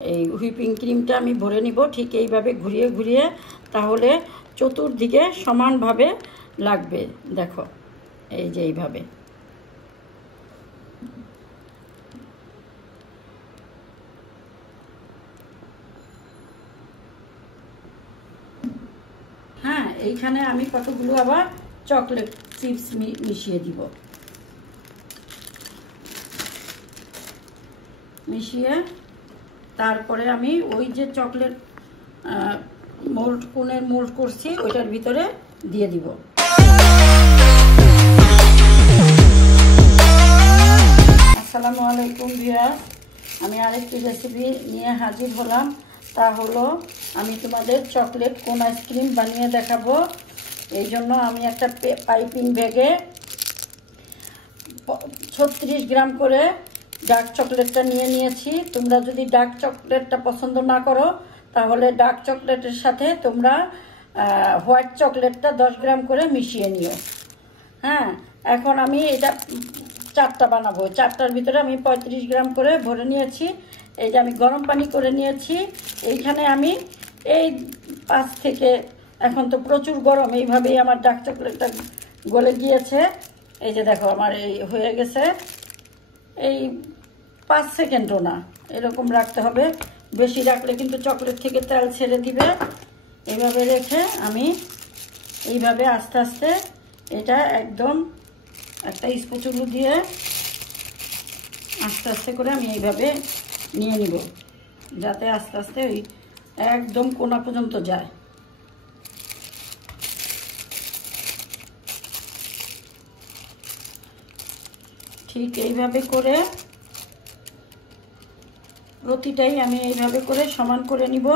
এই হুইপিং ক্রিমটা আমি ভরে নিব ঠিক এইভাবে ঘুরিয়ে ঘুরিয়ে, তাহলে চতুর্দিকে সমানভাবে লাগবে। দেখো এই যে এইভাবে। হ্যাঁ, এইখানে আমি কতগুলো আবার চকলেট চিপস মিশিয়ে দিব। মিশিয়ে তারপরে আমি ওই যে চকলেট মোল্ড কোনের মোল্ড করছি ওইটার ভিতরে দিয়ে দিব। আসসালামু আলাইকুম ভিউয়ার্স, আমি আরেকটি রেসিপি নিয়ে হাজির হলাম। তা হলো আমি তোমাদের চকলেট কোন আইসক্রিম বানিয়ে দেখাবো। এই জন্য আমি একটা পাইপিং ব্যাগে 36 গ্রাম করে ডার্ক চকলেটটা নিয়ে নিয়েছি। তোমরা যদি ডার্ক চকলেটটা পছন্দ না করো তাহলে ডার্ক চকলেটের সাথে তোমরা হোয়াইট চকলেটটা 10 গ্রাম করে মিশিয়ে নিও। হ্যাঁ, এখন আমি এটা 4টা বানাবো। 4টার ভিতরে আমি 35 গ্রাম করে ভরে নিয়েছি। এই যে আমি গরম পানি করে নিয়েছি। এইখানে আমি এই 5 থেকে, এখন তো প্রচুর গরম, এইভাবেই আমার ডার্ক চকলেটটা গলে গিয়েছে। এই যে দেখো আমার এই হয়ে গেছে। এই 5 সেকেন্ডও না, এরকম রাখতে হবে। বেশি রাখলে কিন্তু চকলেট থেকে তেল ছেড়ে দিবে। এইভাবে রেখে আমি এইভাবে আস্তে আস্তে এটা একদম একটা স্প্যাচুলা দিয়ে আস্তে আস্তে করে আমি এইভাবে নিয়ে নিব, যাতে আস্তে আস্তে ওই একদম কোনা পর্যন্ত যায়। ঠিক এইভাবে করে প্রতিটাই আমি এইভাবে করে সমান করে নিব।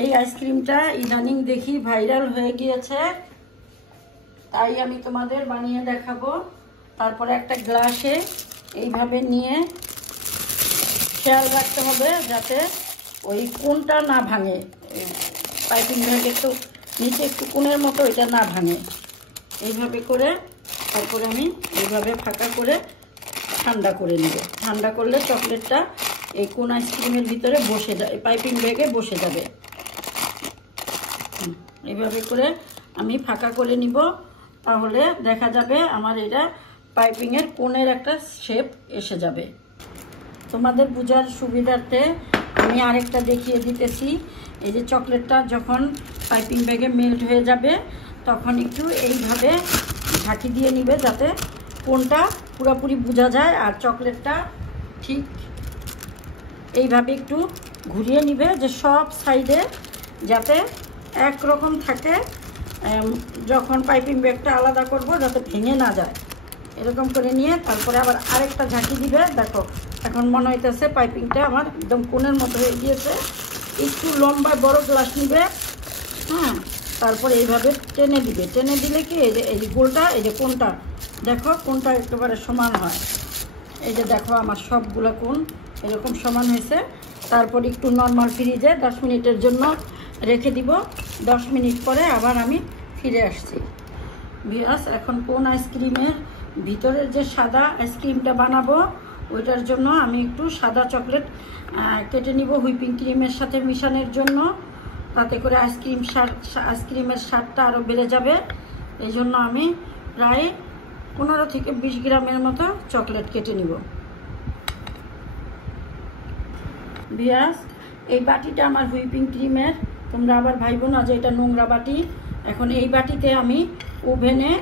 এই আইসক্রিমটা ইদানিং দেখি ভাইরাল হয়ে গিয়েছে, তাই আমি তোমাদের বানিয়ে দেখাবো। তারপরে একটা গ্লাসে এইভাবে নিয়ে খেয়াল রাখতে হবে যাতে ওই কোনটা না ভাঙে। পাইপিং ব্যাগে একটু নিচে একটু কোণের মতো এটা না ভাঙে। এইভাবে করে তারপরে আমি এইভাবে ফাঁকা করে ঠান্ডা করে নিব। ঠান্ডা করলে চকলেটটা এই কোন আইসক্রিমের ভিতরে বসে যায়, পাইপিং ব্যাগে বসে যাবে। এইভাবে করে আমি ফাঁকা করে নিব, তাহলে দেখা যাবে আমার এটা পাইপিংয়ের কোণের একটা শেপ এসে যাবে। তোমাদের বোঝার সুবিধার্থে আমি আরেকটা দেখিয়ে দিতেছি। এই যে চকলেটটা যখন পাইপিং ব্যাগে মেল্ট হয়ে যাবে তখন একটু এইভাবে ঝাঁকি দিয়ে নিবে, যাতে কোনটা পুরোপুরি বোঝা যায়। আর চকলেটটা ঠিক এইভাবে একটু ঘুরিয়ে নিবে, যে সব সাইডে যাতে একরকম থাকে। যখন পাইপিং ব্যাগটা আলাদা করব যাতে ভেঙে না যায়, এরকম করে নিয়ে তারপরে আবার আরেকটা ঝাঁকি দিবে। দেখো এখন মনে হইতেছে পাইপিংটা আমার একদম কোণের মতো হয়ে গিয়েছে। একটু লম্বা বড় গ্লাস নিবে। হ্যাঁ, তারপরে এইভাবে টেনে দিবে। টেনে দিলে কি এই যে গোলটা, এই যে কোণটা, দেখো কোণটা একেবারে সমান হয়। এই যে দেখো আমার সবগুলো কোণ এরকম সমান হয়েছে। তারপর একটু নর্মাল ফ্রিজে 10 মিনিটের জন্য রেখে দিব। 10 মিনিট পরে আবার আমি ফিরে আসছি। ভিউয়ার্স, এখন কোন আইসক্রিমের ভিতরের যে সাদা আইসক্রিমটা বানাবো ওইটার জন্য আমি একটু সাদা চকলেট কেটে নিব হুইপিং ক্রিমের সাথে মিশানোর জন্য। তাতে করে আইসক্রিমের স্বাদটা আরও বেড়ে যাবে। এই জন্য আমি প্রায় 15 থেকে 20 গ্রামের মতো চকলেট কেটে নিব। ভিউয়ার্স, এই বাটিটা আমার হুইপিং ক্রিমের, তোমরা আবার ভাইবো না যে এটা নোংরা বাটি। এখন এই বাটিতে আমি ওভেনে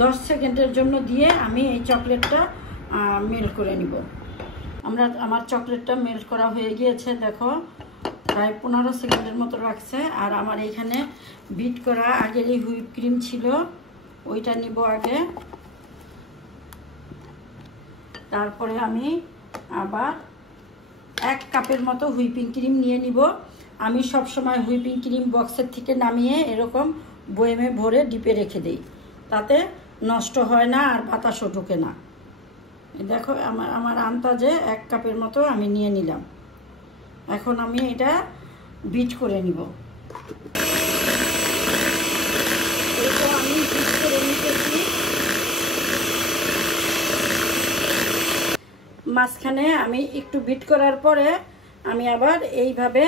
10 সেকেন্ডের জন্য দিয়ে আমি এই চকলেটটা মেল্ট করে নিব। আমার চকলেটটা মেল্ট করা হয়ে গিয়েছে। দেখো প্রায় 15 সেকেন্ডের মতো রাখছে। আর আমার এইখানে বিট করা আগের এই হুইপ ক্রিম ছিল, ওইটা নিব আগে। তারপরে আমি আবার 1 কাপের মতো হুইপিং ক্রিম নিয়ে নিব। আমি সব সময় হুইপিং ক্রিম বক্সের থেকে নামিয়ে এরকম বয়েমে ভরে ডিপে রেখে দিই, তাতে নষ্ট হয় না আর বাতাসও ঢোকে না। দেখো আমার আন্দাজে 1 কাপের মতো আমি নিয়ে নিলাম। এখন আমি এটা বিট করে নিব। এটা আমি বিট করে নিতেছি। মাঝখানে আমি একটু বিট করার পরে আমি আবার এইভাবে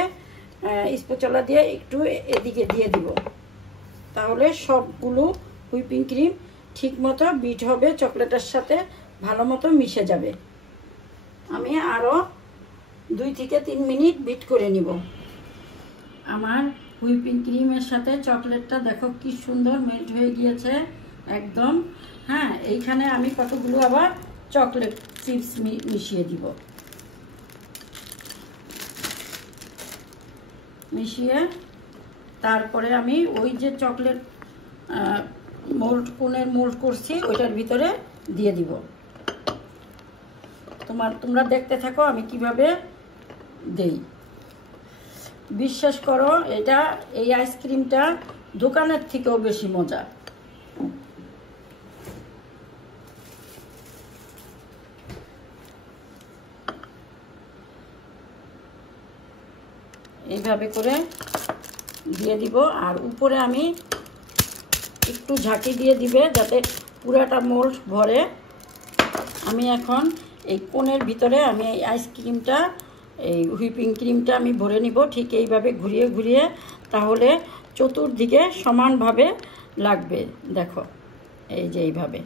স্প্যাচুলা দিয়ে একটু এদিকে দিয়ে দিব, তাহলে সবগুলো হুইপিং ক্রিম ঠিক মতো বিট হবে, চকলেটের সাথে ভালো মতো মিশে যাবে। আমি আরও 2 থেকে 3 মিনিট বিট করে নিব। আমার হুইপিং ক্রিমের সাথে চকলেটটা দেখো কি সুন্দর মেল্ট হয়ে গিয়েছে একদম। হ্যাঁ, এইখানে আমি কতগুলো আবার চকলেট চিপস মিশিয়ে দিব। মিশিয়ে তারপরে আমি ওই যে চকলেট কোনের মোল্ড করছি ওইটার ভিতরে দিয়ে দিব। তোমরা দেখতে থাকো আমি কিভাবে দেই। বিশ্বাস করো, এই আইসক্রিমটা দোকানের থেকেও বেশি মজা। এইভাবে করে দিয়ে দিব, আর উপরে আমি একটু ঝাঁকি দিয়ে দিবে যাতে পুরাটা মোল্ড ভরে। আমি এখন এই কোণের ভিতরে আমি এই আইসক্রিমটা, এই হুইপিং ক্রিমটা আমি ভরে নিব ঠিক এইভাবে ঘুরিয়ে ঘুরিয়ে, তাহলে চতুর্দিকে সমানভাবে লাগবে। দেখো এই যে এইভাবে।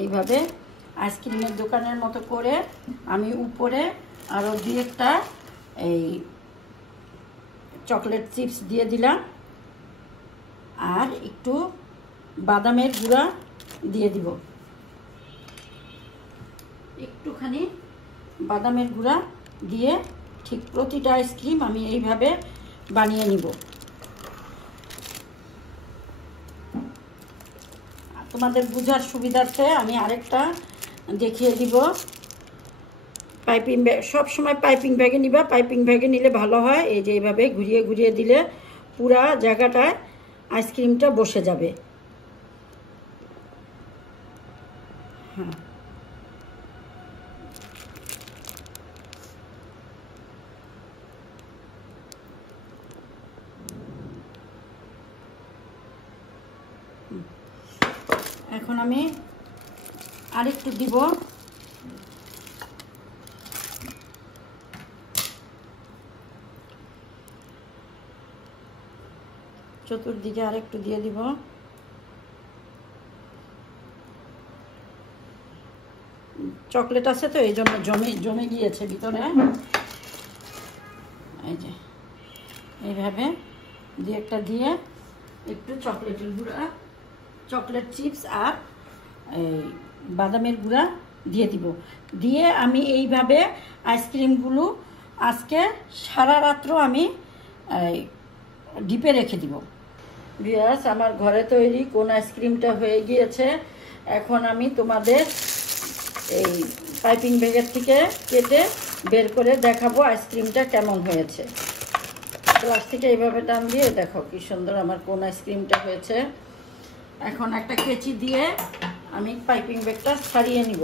এইভাবে আইসক্রিমের দোকানের মতো করে আমি উপরে আরও 2-একটা এই চকলেট চিপস দিয়ে দিলাম, আর একটু বাদামের গুঁড়া দিয়ে দিব। একটুখানি বাদামের গুঁড়া দিয়ে ঠিক প্রতিটা আইসক্রিম আমি এইভাবে বানিয়ে নিব। তোমাদের বোঝার সুবিধার্থে আমি আরেকটা দেখিয়ে দিব। পাইপিং ব্যাগ, সবসময় পাইপিং ব্যাগে নিবা, পাইপিং ব্যাগে নিলে ভালো হয়। এই যে এইভাবে ঘুরিয়ে ঘুরিয়ে দিলে পুরা জায়গাটায় আইসক্রিমটা বসে যাবে। হ্যাঁ, এখন আমি আরেকটু দিব। চতুর্দিকে আরেকটু দিয়ে দিব। চকলেট আছে তো এই জন্য জমে গিয়েছে ভিতরে। এই যে এইভাবে 2-একটা দিয়ে একটু চকলেটের গুঁড়া, চকলেট চিপস আর এই বাদামের গুঁড়া দিয়ে দিব। দিয়ে আমি এইভাবে আইসক্রিমগুলো আজকে সারা রাত্র আমি ডিপে রেখে দিব। ভিউয়ার্স, আমার ঘরে তৈরি কোন আইসক্রিমটা হয়ে গিয়েছে। এখন আমি তোমাদের এই পাইপিং ব্যাগের থেকে কেটে বের করে দেখাবো আইসক্রিমটা কেমন হয়েছে। গ্লাস থেকে এইভাবে টান দিয়ে দেখো কি সুন্দর আমার কোন আইসক্রিমটা হয়েছে। এখন একটা কেচি দিয়ে আমি পাইপিং ব্যাগটা ছাড়িয়ে নিব।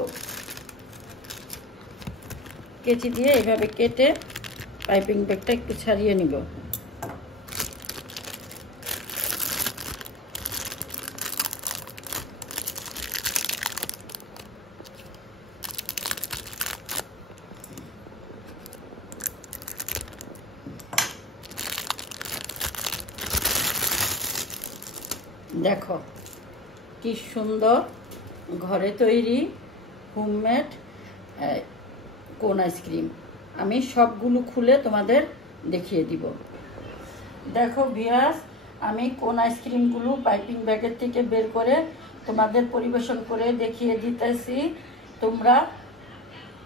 কেচি দিয়ে এইভাবে কেটে পাইপিং ব্যাগটা একটু ছাড়িয়ে নিব। দেখো কি সুন্দর ঘরে তৈরি হোমমেড কোন আইসক্রিম। আমি সবগুলো খুলে তোমাদের দেখিয়ে দিব। দেখো ভিউয়ার্স, আমি কোন আইসক্রিমগুলো পাইপিং ব্যাগের থেকে বের করে তোমাদের পরিবেশন করে দেখিয়ে দিতেছি। তোমরা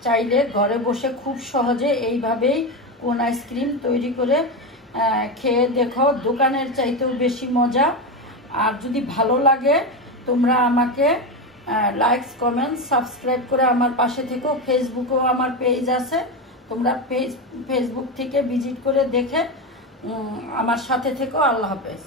চাইলে ঘরে বসে খুব সহজে এইভাবেই কোন আইসক্রিম তৈরি করে খেয়ে দেখো, দোকানের চাইতেও বেশি মজা। আর যদি ভালো লাগে তোমরা আমাকে লাইকস, কমেন্ট, সাবস্ক্রাইব করে আমার পাশে থেকো। ফেসবুকেও আমার পেজ আছে, তোমরা ফেসবুক থেকে ভিজিট করে দেখে আমার সাথে থেকো। আল্লাহ হাফেজ।